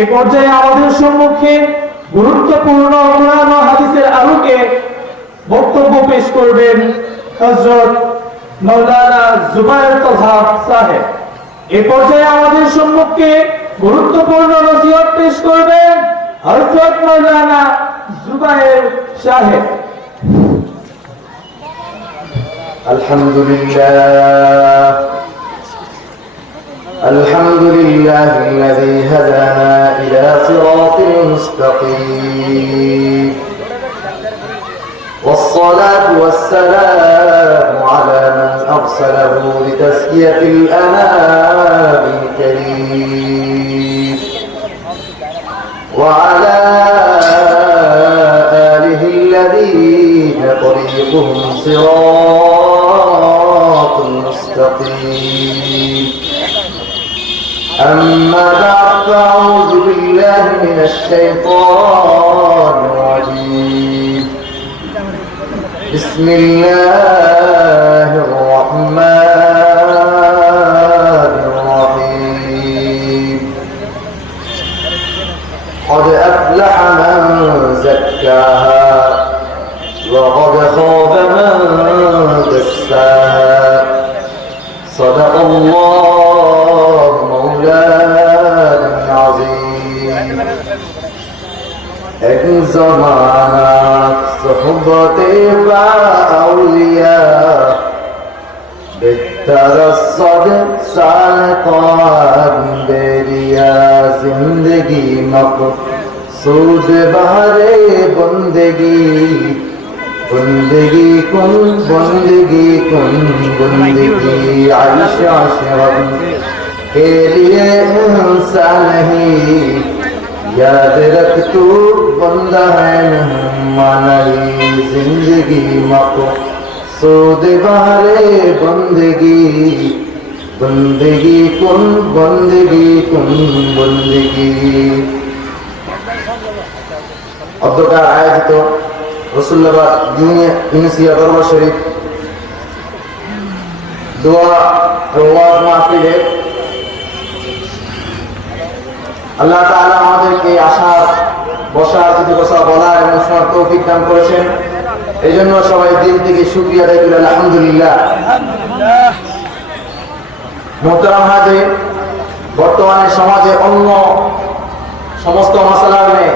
এ পর্যায়ে আমাদের সম্মুখে গুরুত্বপূর্ণ কোরআন ও হাদিসের আলোকে বক্তব্য পেশ করবেন হযরত মাওলানা জুবায়ের তালহা সাহেব। এ পর্যায়ে আমাদের সম্মুখে গুরুত্বপূর্ণ নসিহত পেশ করবেন হযরত মাওলানা জুবায়ের সাহেব। الحمد لله الذي هدانا إلى صراط مستقيم والصلاة والسلام على من أرسله لتزكية الأنام الكريم وعلى آله الذين طريقهم صراط مستقيم أما بعد فأعوذ بالله من الشيطان الرجيم بسم الله الرحمن الرحيم قد أفلح من زكاها وقد خاب من دساها صدق الله مولانا العظيم এক জমানাত সোহবতে বা আউলিয়া বেতরসদ সালকান বেরিয়া জিন্দগি মকসুদ বহরে বন্দগি बंदगी कुन बंदगी आयशा शब के लिए इंसान ही याद रख तू बंदा है मेहमानी जिंदगी मकसूद बहरे बंदगी कुन बंदगी अब्दुल्लाह आयोजित रसूलुल्लाह यूनिसिया दरबार शरीफ दुआ ওয়াজ মাহফিলে আল্লাহ তাআলা আমাদেরকে আসার বসার কিছু কথা বলার এবং শোনার তৌফিক দান করেছেন। এই জন্য সবাই দিল থেকে শুকরিয়া আদায় করি আলহামদুলিল্লাহ। মুহতারাম হাজির, বর্তমানে সমাজে অন্য সমস্ত মাসালা নিয়ে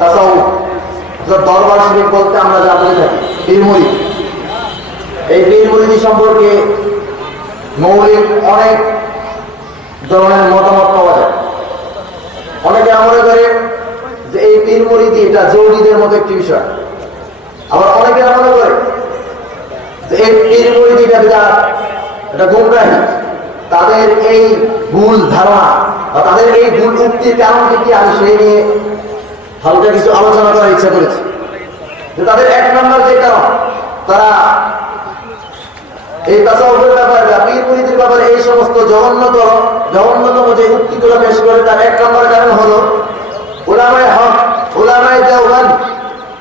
তাসাউফ দরবার শরীফ বলতে আমরা যা বলে থাকি পীর মুরিদ, এই পীর মুরিদি সম্পর্কে মৌলিক অনেক ধরনের মতামত পাওয়া যায়। অনেকে মনে করে যে এই পীর মুরিদি এটা জৌরিদের মতো একটি বিষয়, আবার অনেকে মনে করে যে এই পীর মুরিদি এটা গুমরাহি। তাদের এই ভুল ধারণা বা তাদের এই ভুল উক্তির কারণ কি আমি সেই নিয়ে হালকা কিছু আলোচনা করার ইচ্ছা করেছি। যে তাদের এক নম্বর যে কারণ, তারা এই তাসাউফের ব্যাপারে বা পীর মুরিদের ব্যাপারে এই সমস্ত জঘন্যতম যে উক্তিগুলো পেশ করে, তার এক নম্বর কারণ হলো উলামায়ে হক, উলামায়ে দেওবন্দ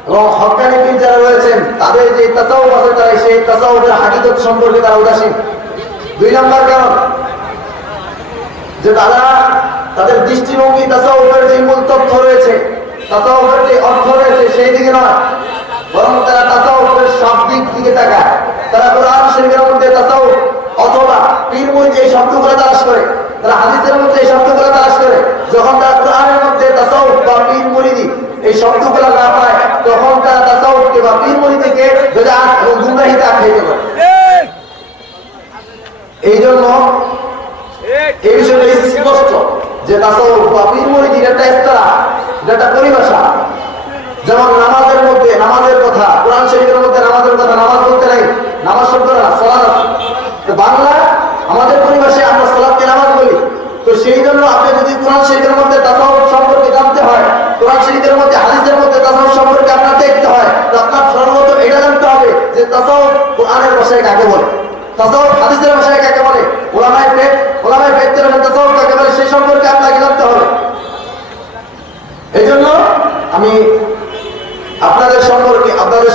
এবং হক্কানি পীর যারা রয়েছেন তাদের যে তাসাউফ আছে, তারা সেই তাসাউফের হাকিকত সম্পর্কে তারা উদাসীন। দুই নম্বর কারণ যে তারা তাদের দৃষ্টিভঙ্গি তাসাউফের যে মূল তথ্য রয়েছে, তাসাউফের যে অর্থ রয়েছে সেই দিকে নয়, বরং তারা তাসাউফের সব দিক দিকে তাকায়। তারা কোরআন শরীফের মধ্যে তাসাউফ অথবা পীর মুরিদ এই শব্দগুলো তালাশ করে, তারা হাদিসের মধ্যে এই শব্দগুলো তালাশ করে। যখন তারা কোরআনের মধ্যে তাসাউফ বা পীর মুরিদি এই শব্দগুলো না পায়, তখন তারা তাসাউফকে বা পীর মুরিদিকে বিদআত এবং গুমরাহিতে আখ্যায়িত করে। এই জন্য এই বিষয়টা স্পষ্ট যে তাসাউফ বা পীর মুরিদি একটা ইস্তিলাহ, একটা পরিভাষা। যেমন নামাজের মধ্যে নামাজের কথা, কোরআন শরীফের মধ্যে নামাজের কথা, নামাজ বলতে নাই, নামাজ শব্দ না, সালাত আছে। তো বাংলা আমাদের পরিভাষায় আমরা সালাতকে নামাজ বলি। তো সেই জন্য আপনি যদি কোরআন শরীফের মধ্যে তাসাউফ সম্পর্কে জানতে হয়, কোরআন শরীফের মধ্যে হাদিসের মধ্যে তাসাউফ সম্পর্কে আপনার দেখতে হয়, তো আপনার সর্বপ্রথম এটা জানতে হবে যে তাসাউফ কোরআনের ভাষায় কাকে বলে, তাসাউফ হাদিসের ভাষায় কাকে বলে, উলামায়ে ফিকহের ভাষায় তাসাউফ কাকে বলে, সেই সম্পর্কে আপনাকে জানতে হবে। এই জন্য আমি আপনাদের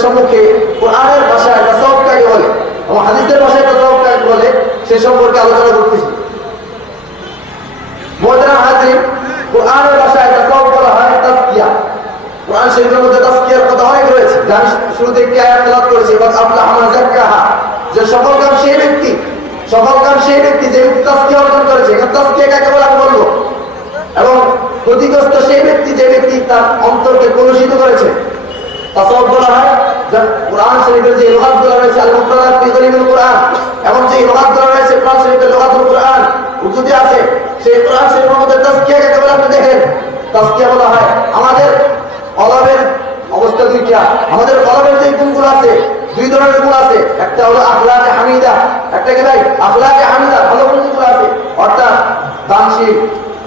সম্মুখে কোরআনের ভাষায় তাসাউফ কাকে বলে এবং হাদিসের ভাষায় তাসাউফ কাকে বলে সে সম্পর্কে আলোচনা করতেছি। মুহতারাম হাজির, কোরআনের ভাষায় কোরআন শরীফের মধ্যে তাজকিয়ার কথা অনেক রয়েছে, যা আমি শুরুতে একটি আয়াত তেলাওয়াত করেছি, ওয়া আফলাহা মান যাক্কাহা, যে সফলকাম সেই ব্যক্তি যে ব্যক্তি তাজকিয়া অর্জন করেছে। এখানে তাজকিয়া কাকে বলে আমি বলবো। এবং ক্ষতিগ্রস্ত সেই ব্যক্তি যে ব্যক্তি তার অন্তরকে কলুষিত করেছে। তাসাউফ বলা হয় যে কোরআন শরীফের যে লুগাতগুলো রয়েছে, আল মুফরাদাত ফি গরিবিল কোরআন, এবং যে লুগাতগুলো রয়েছে কোরআন শরীফের লুগাতুল কোরআন উর্দুতে আছে, সেই কোরআন শরীফের মধ্যে তাজকিয়া কাকে বলে আপনি দেখেন। তাজকিয়া বলা হয় আমাদের কলবের অবস্থা দুইটা। আমাদের কলবের যে গুণগুলো আছে, দুই ধরনের গুণ আছে, একটা হলো আখলাকে হামিদা, একটা কি ভাই আখলাকে হামিদা, ভালো গুণগুলো আছে, অর্থাৎ দানশীল,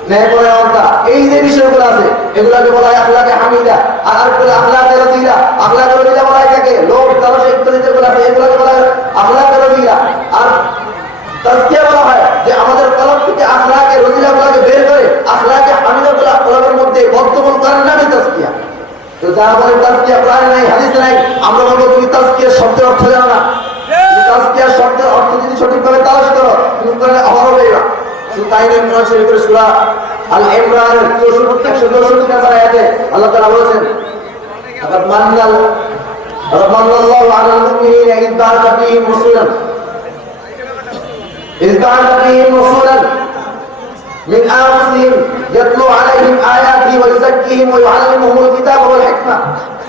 ন্যায়পরায়ণতা, এই যে বিষয়গুলো আছে এগুলাকে বলা হয় আখলাকে হামিদা। আর আরেকটা আখলাকে রাজিলা। আখলাকে রাজিলা বলা হয় কাকে? লোভ, লালসা ইত্যাদি যেগুলো আছে এগুলাকে বলা হয় আখলাকে রাজিলা। আর তাজকিয়া বলা হয় যে আমাদের কলব থেকে আখলাকে রাজিলাগুলোকে বের করে আখলাকে হামিদাগুলো কলবের মধ্যে বর্তমান করার নামই তাজকিয়া। তো যারা বলে তাজকিয়া কোরআনে নাই, হাদিসে নাই, আমরা বলবো তুমি তাজকিয়ার শব্দের অর্থ জানো না। তুমি তাজকিয়ার শব্দের অর্থ যদি সঠিকভাবে তালাশ করো, তুমি কোরআনে অহরহ পাইবা। শুধু তাই নয়, কোরআন শরীফের সূরা আল ইমরানের 164 নম্বর আয়াতে আল্লাহ তাআলা বলেছেন, লাকাদ মান্নাল্লাহু আলাল মুমিনিনা ইয বা'আথা ফীহিম রাসূলান من أنفسهم يتلو عليهم آياته ويزكيهم ويعلمهم الكتاب والحكمة।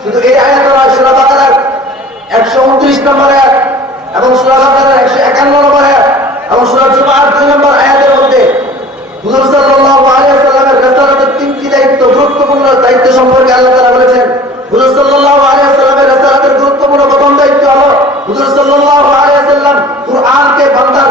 শুধু এই আয়াত নয়, সূরা বাকারার 129 নম্বর আয়াত এবং সূরা বাকারার 151 নম্বর আয়াত এবং সূরা জুমার 2 নম্বর আয়াতের মধ্যে হুজুর সাল্লাল্লাহু আলাইহি ওয়াসাল্লামের রিসালাতের 3টি দায়িত্ব, গুরুত্বপূর্ণ দায়িত্ব সম্পর্কে আল্লাহ তাআলা বলেছেন। হুজুর সাল্লাল্লাহু আলাইহি ওয়াসাল্লামের রিসালাতের গুরুত্বপূর্ণ প্রথম দায়িত্ব হলো হুজুর সাল্লাল্লাহু আলাইহি ওয়াসাল্লাম কুরআনকে বান্দার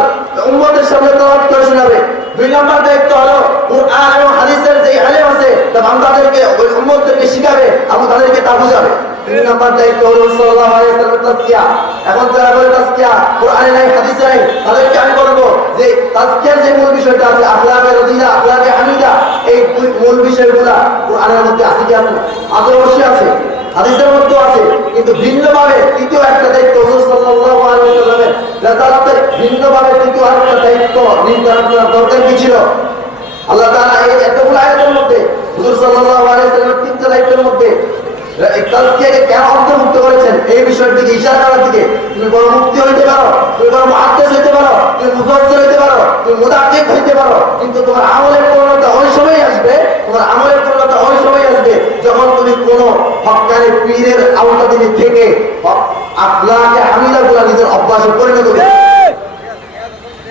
উম্মতের সামনে তেলাওয়াত করে শোনাবে। 2 নম্বর দায়িত্ব হলো কুরআন এবং হাদিসের যে ইলম আছে তা বান্দাদেরকে ওই উম্মতদেরকে শিখাবে এবং তাদেরকে তা বুঝাবে। 3 নম্বর দায়িত্ব হলো সাল্লাল্লাহু আলাইহি ওয়াসাল্লামের তাজকিয়া। এখন যারা বলে তাজকিয়া কুরআনে নাই, হাদিসে নাই, তাদেরকে আমি বলবো যে তাজকিয়ার যে মূল বিষয়টা আছে আখলাকে রাজিলা, আখলাকে হামিদা, এই দুই মূল বিষয়গুলো কুরআনের মধ্যে আছে কি আছে? আছে, অবশ্যই আছে, হাদিসের মধ্যে আছে, কিন্তু ভিন্নভাবে তৃতীয় একটা দায়িত্ব হুজুর সাল্লাল্লাহু আলাইহি ওয়াসাল্লামের রিসালাতে ভিন্নভাবে তৃতীয় আরেকটা দায়িত্ব নির্ধারণ করার দরকার কি ছিল? আল্লাহ তাআলা এই এতগুলো আয়াতের মধ্যে হুজুর সাল্লাল্লাহু আলাইহি ওয়াসাল্লামের তিনটা দায়িত্বের মধ্যে তাজকিয়াকে কেন অন্তর্ভুক্ত করেছেন এই বিষয়ের দিকে ইশারা করার দিকে। তুমি বড় মুফতি হইতে পারো, তুমি বড় মুহাদ্দিস হইতে পারো, তুমি মুফাসসির হইতে পারো, তুমি মুদাক্কিক হইতে পারো, কিন্তু তোমার আমলের পূর্ণতা ওই সময় আসবে, যখন তুমি কোনো হক্কানি পীরের আওতাধীনে থেকে আখলাকে হামিদাগুলো নিজের অভ্যাসে পরিণত করবে।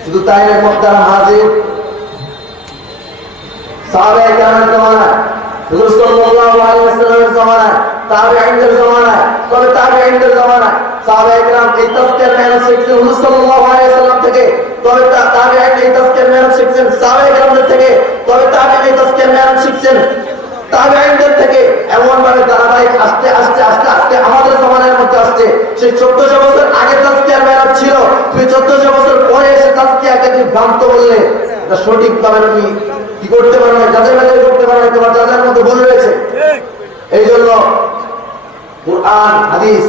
শুধু তাই নয়, মুহতারাম হাজির, সাহাবায়ে কেরামের জামানায়, হুজুর সাল্লাল্লাহু আলাইহি ওয়াসাল্লামের জামানায়, তাবেঈনদের জামানায়, তবে তাবেঈনদের জামানায় সাহাবায়ে কেরাম এই তাজকিয়ার মেহনত শিখছেন হুজুর সাল্লাল্লাহু আলাইহি ওয়াসাল্লাম থেকে, তবে তাবেঈন এই তাজকিয়ার মেহনত শিখছেন সাহাবায়ে কেরামদের থেকে, তবে তাবেঈন এই তাজকিয়ার মেহনত শিখছেন তাবেঈনদের থেকে। এমন ভাবে ধারাবাহিক আস্তে আস্তে আস্তে আস্তে আমাদের জামানার মধ্যে আসছে। সেই 1400 বছর আগে তাজকিয়ার মেহনত ছিল, তুমি 1400 বছর পরে এসে তাজকিয়াকে তুমি ভ্রান্ত বললে, এটা সঠিকভাবে তুমি কি করতে পারো না, যাচাই বাছাই করতে পারো না, তোমার যাচাইয়ের মধ্যে ভুল রয়েছে। এই জন্য কুরআন, হাদিস,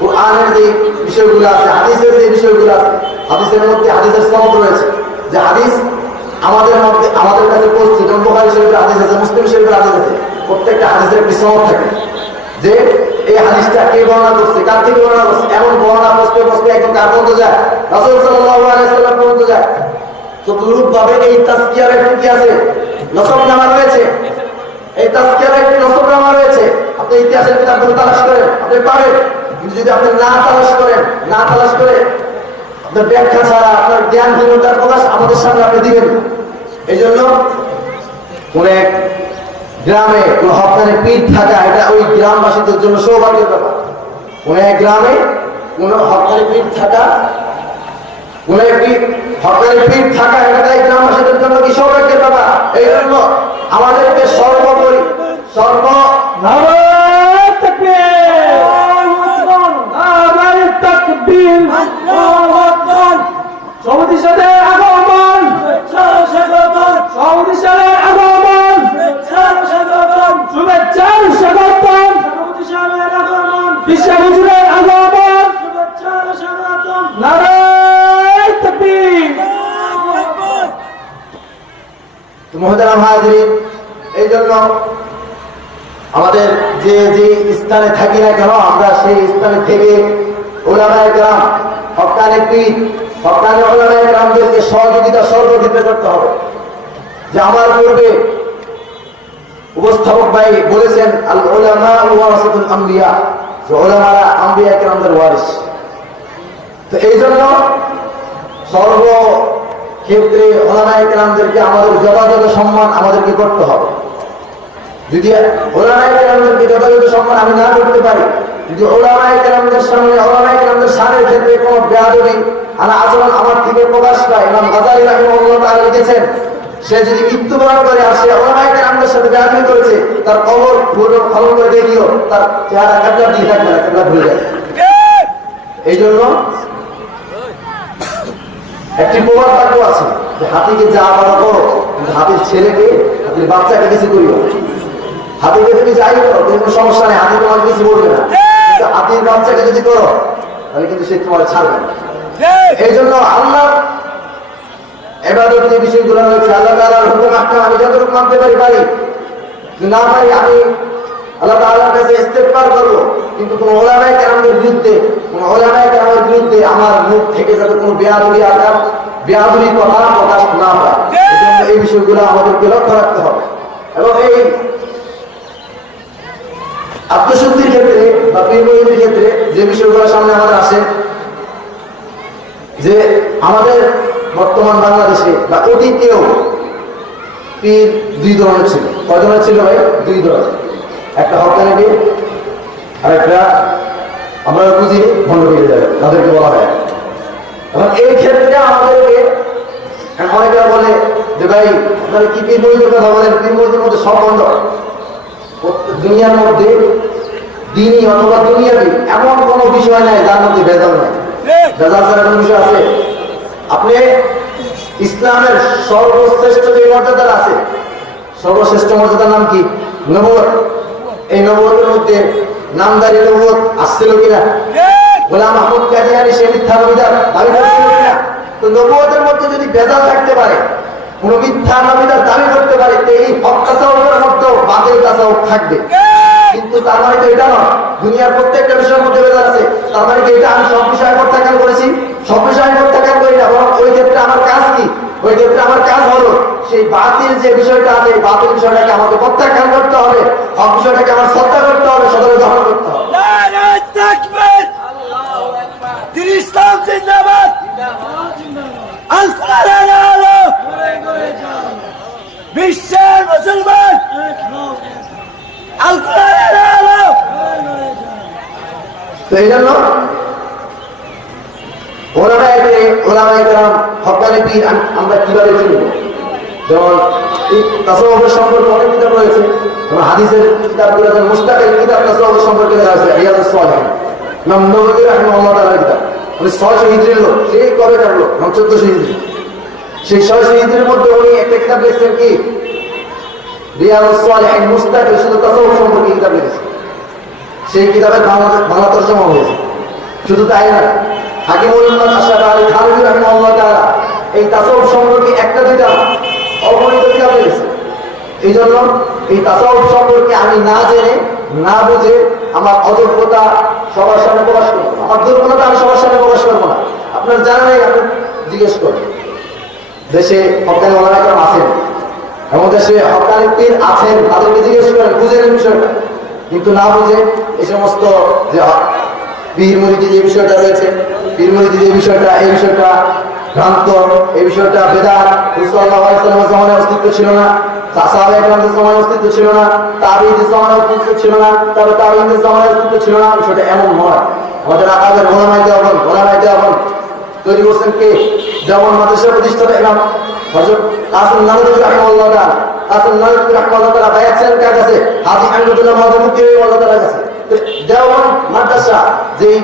কুরআনের যে বিষয়গুলো আছে, হাদিসের যে বিষয়গুলো আছে, হাদিসের মধ্যে হাদিসের সনদ রয়েছে, যে হাদিস আমাদের মধ্যে আমাদের কাছে পৌঁছছে, যেমন বুখারী শরীফের হাদিস আছে, মুসলিম শরীফের হাদিস আছে, প্রত্যেকটা হাদিসের একটি সনদ থাকে, যে এই হাদিসটা কে বর্ণনা করছে, কার থেকে বর্ণনা করছে, এমন বর্ণনা প্রশ্নে একদম কার পর্যন্ত যায়? রাসূল সাল্লাল্লাহু আলাইহি ওয়াসাল্লাম পর্যন্ত যায়। তো দুরূপভাবে এই তাজকিয়ার একটি কি আছে? নসবনামা রয়েছে। এই তাজকিয়ার একটি নসবনামা রয়েছে। আপনি ইতিহাসের কিতাবগুলো তালাশ করেন, আপনি পাবেন। কিন্তু যদি আপনি না তালাশ করেন, না তালাশ করে আপনার ব্যাখ্যা ছাড়া আপনার জ্ঞানহীনতার প্রকাশ আমাদের সামনে আপনি দিবেন। এই জন্য কোন এক গ্রামে কোন হকানি পীর থাকা, এটা ওই গ্রামবাসীদের জন্য সৌভাগ্যের ব্যাপার। কোন এক গ্রামে কোন হকানি পীর থাকা, কোন একটি হকানি পীর থাকা, এটা তাই গ্রামবাসীদের জন্য কি সৌভাগ্যের ব্যাপার। এই জন্য আমাদেরকে সর্বোপরি নারায়ে তাকবীর, আল্লাহু আকবার, সবদিশে আগমন, সবদিশে আগমন, শুভেচ্ছার স্বাগতম, বিশ্ব হুজুরের আগমন, নারায়ে তাকবীর। মুহতারাম হাজিরিন, এই জন্য আমাদের যে যে স্থানে থাকি না কেন আমরা সেই স্থানে থেকে ওলামায়ে কেরাম, হক্কানি পীর, হক্কানি ওলামায়ে কেরামদেরকে সহযোগিতা সর্বক্ষেত্রে করতে হবে। যে আমার পূর্বে উপস্থাপক ভাই বলেছেন আল উলামা ওয়ারাসাতুল আম্বিয়া, যে ওলামারা আম্বিয়া কেরামদের ওয়ারিস। তো এই জন্য সর্বক্ষেত্রে ওলামায়ে কেরামদেরকে আমাদের যথাযথ সম্মান আমাদেরকে করতে হবে। যদি ওলামায়ে কেরামদেরকে যথাযথ সম্মান আমি না করতে পারি, যদি ওলামায়ে কেরামদের সামনে ওলামায়ে কেরামদের শানের ক্ষেত্রে কোনো বেয়াদবি আচরণ আমার থেকে প্রকাশ পায়, ইমাম গাযালি রাহিমাহুল্লাহ তাআলা লিখেছেন, সে যদি মৃত্যুবরণ করে আর সে ওলামায়ে কেরামদের সাথে বেয়াদবি করেছে, তার কবর খনন করে দেখিও তার চেহারা কিবলার দিকে থাকবে না, কিবলা ভুলে যাবে। এই জন্য একটি প্রবাদ বাক্য আছে যে হাতিকে যা বড় করো, কিন্তু হাতির ছেলেকে, হাতির বাচ্চাকে কিছু করিও। হাতিকে তুমি যাই করো কোনো সমস্যা নেই, হাতি তোমার কিছু বলবে না, কিন্তু হাতির বাচ্চাকে যদি করো তাহলে কিন্তু সে তোমার ছাড়বে না। এই জন্য আল্লাহ ইবাদত যে বিষয়গুলো রয়েছে, আল্লাহ তাআলার হুকুম আহকাম আমি যতটুকু মানতে পারি যদি না পারি আমি আল্লাহ তাআলার কাছে ইস্তেগফার করব, কিন্তু কোন ওলামায়ে কেরামদের বিরুদ্ধে, কোন ওলামায়ে কেরামের বিরুদ্ধে আমার মুখ থেকে যাতে কোনো বেয়াদবি কথা প্রকাশ না পায়। এজন্য এই বিষয়গুলো আমাদেরকে লক্ষ্য রাখতে হবে। এবং এই আত্মশুদ্ধির ক্ষেত্রে বা পীর মুরিদের ক্ষেত্রে যে বিষয়গুলো সামনে আমাদের আসে, যে আমাদের বর্তমান বাংলাদেশে বা অতীতেও পীর দুই ধরনের ছিল। কয় ধরনের ছিল ভাই? দুই ধরনের। একটা হক্কানি পীর, আর একটা আমরা বুঝি ভণ্ড পীর যাবে, তাদেরকে বলা হয়। এবং এই ক্ষেত্রে আমাদেরকে অনেকে বলে যে ভাই আপনারা কি পীর মুরিদের কথা বলেন, পীর মুরিদের মধ্যে সব বন্ধ। দুনিয়ার মধ্যে দিনই অথবা দুনিয়াবি এমন কোনো বিষয় নাই যার মধ্যে ভেজাল নাই। ভেজাল ছাড়া কোনো বিষয় আছে? আপনি ইসলামের সর্বশ্রেষ্ঠ যে মর্যাদা আছে, সর্বশ্রেষ্ঠ মর্যাদার নাম কি? নবুয়ত। এই নবুয়তের মধ্যে নামদারি নবুয়ত আসছিল কিনা? গোলাম আহমদ কাদিয়ানী সে মিথ্যা নবীদার দাবি করছিল কিনা? তো নবুয়তের মধ্যে যদি ভেজাল থাকতে পারে, কোন মিথ্যা নবীদার দাবি করতে পারে, তো এই হক তাসাউফের মধ্যে বাতিল তাসাউফ থাকবে। কিন্তু তার মানে তো এটা নয় দুনিয়ার প্রত্যেকটা বিষয়ের মধ্যে ভেজাল আছে, তার মানে কি এটা আমি সব বিষয় প্রত্যাখ্যান করেছি? সব বিষয় প্রত্যাখ্যান করি না, বরং ওই ক্ষেত্রে আমার কাজ কি? ওই ক্ষেত্রে আমার কাজ হলো সেই বাতিল যে বিষয়টা আছে, এই বাতিল বিষয়টাকে আমাকে প্রত্যাখ্যান করতে হবে, হক বিষয়টাকে আমার শ্রদ্ধা করতে হবে, সদয় গ্রহণ করতে হবে। নারায়ে তাকবীর, আল্লাহু আকবার, দিন ইসলাম জিন্দাবাদ, আল কোরআনের আলো, বিশ্বের মুসলমান, আল কোরআনের আলো। তো এই জন্য ওলামায়ে কেরাম, হক্কানি পীর আমরা কিভাবে চিনব? যেমন এই তাসাউফের সম্পর্কে অনেক কিতাব রয়েছে, যেমন হাদিসের কিতাবগুলো, যেমন মুস্তাকিল কিতাব তাসাউফের সম্পর্কে লেখা আছে, রিয়াদুস সালিহিন, ইমাম নববী রাহিমাহুল্লাহ তাআলার কিতাব। উনি 600 হিজরির লোক, সেই কবে কাটলো? 1400 হিজরি। সেই 600 হিজরির মধ্যে উনি একটা কিতাব লিখেছেন কি? রিয়াদুস সালিহিন, মুস্তাকিল, শুধু তাসাউফ সম্পর্কে কিতাব লিখেছেন। সেই কিতাবের বাংলা তরজমা হয়েছে। শুধু তাই না, হাকিমুল উম্মাহ আশরাফ আলী থানভী রাহিমাহুল্লাহ তাআলা এই তাসাউফ সম্পর্কে একটা দুইটা অগণিত কিতাব লিখেছেন। এই জন্য এই তাসাউফ সম্পর্কে আমি না জেনে না বুঝে আমার অযোগ্যতা সবার সামনে প্রকাশ করবো, আমার দুর্বলতা আমি সবার সামনে প্রকাশ করবো না। আপনার জানা নেই, আপনি জিজ্ঞেস করবেন। দেশে হক্কানি ওলামায়ে কেরাম আছেন এবং দেশে হক্কানি পীর আছেন, তাদেরকে জিজ্ঞেস করেন, বুঝে নেন বিষয়টা। কিন্তু না বুঝে এই সমস্ত যে পীর মুরিদি যে বিষয়টা রয়েছে, পীর মুরিদি যে বিষয়টা, এই বিষয়টা ভ্রান্ত, এই বিষয়টা বেদাত, রাসূল সাল্লাল্লাহু আলাইহি ওয়াসাল্লামের জামানায় অস্তিত্ব ছিল না, সাহাবায়ে কেরামদের জামানায় অস্তিত্ব ছিল না, তাবিঈদের জামানায় অস্তিত্ব ছিল না, তবে তাবিঈদের জামানায় অস্তিত্ব ছিল না, বিষয়টা এমন নয়। আমাদের আকাবের ওলামায়ে দেওবন্দ তৈরি করছেন কে? দেওবন্দ মাদ্রাসার প্রতিষ্ঠাতা ইমাম হযরত কাসিম নানভী রাহিমাহুল্লাহ তাআলা। কাসিম নানভী রাহিমাহুল্লাহ তাআলা বায়াত ছিলেন কার কাছে? হাজী আহমদুল্লাহ মাহমুদী রাহিমাহুল্লাহ তাআলার কাছে। দেওবন্দ মাদ্রাসা, যেই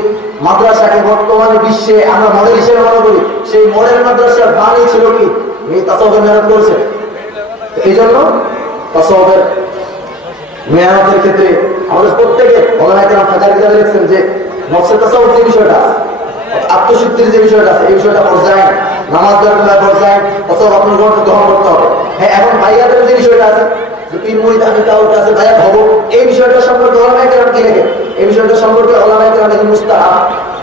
মাদ্রাসাকে বর্তমানে বিশ্বে আমরা মডেল হিসেবে মনে করি, সেই মডেল মাদ্রাসার বাণী ছিল কি? এই তাসাউফের মেহনত করেছে। এই জন্য তাসাউফের মেহনতের ক্ষেত্রে আমাদের প্রত্যেকে ওলামায়ে কেরাম ফাকার কিতাবে লিখছেন যে নফসে তাসাউফ যে বিষয়টা আছে, আত্মশুদ্ধির যে বিষয়টা আছে, এই বিষয়টা পর্যায়ে নামাজ দেওয়ার পর্যায়ে তাসাউফ আপনার গ্রহণ করতে হবে। হ্যাঁ, এখন ভাইয়াদের যে বিষয়টা আছে, পীর মুরিদ আমি কারোর কাছে বায়াত হব, এই বিষয়টা সম্পর্কে ওলামায়ে কেরাম কি লেখে? এই বিষয়টা সম্পর্কে ওলামায়ে কেরাম লেখেন মুস্তাহাব।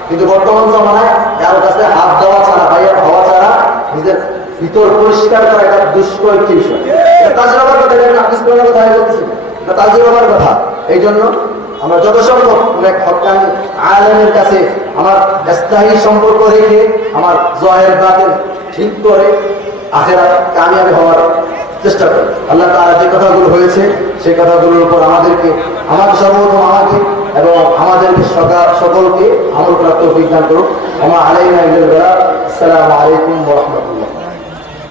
কিন্তু বর্তমান জমানায় কারোর কাছে হাত দেওয়া ছাড়া, বায়াত হওয়া ছাড়া নিজের ভিতর পরিষ্কার করা একটা দুষ্কর একটি বিষয়। এটা তাজরাবার কথা, এটা হাদিস কোরআনের কথা আমি বলতেছি, এটা তাজরাবার কথা। এই জন্য আমরা যত সম্ভব এক হক্কানি আলেমের কাছে আমার স্থায়ী সম্পর্ক রেখে আমার জয়ের বাতিল ঠিক করে আখিরাত কামিয়াবি হওয়ার চেষ্টা করি। আল্লাহ তাআলা যে কথাগুলো হয়েছে সেই কথাগুলোর উপর আমাদেরকে, আমাকে সর্বপ্রথম আমাকে এবং আমাদেরকে সকলকে আমল করার তৌফিক দান করুন। ওয়া আলাইনা ইল্লাল বালাগ। আসসালামু আলাইকুম ওয়া রাহমাতুল্লাহ।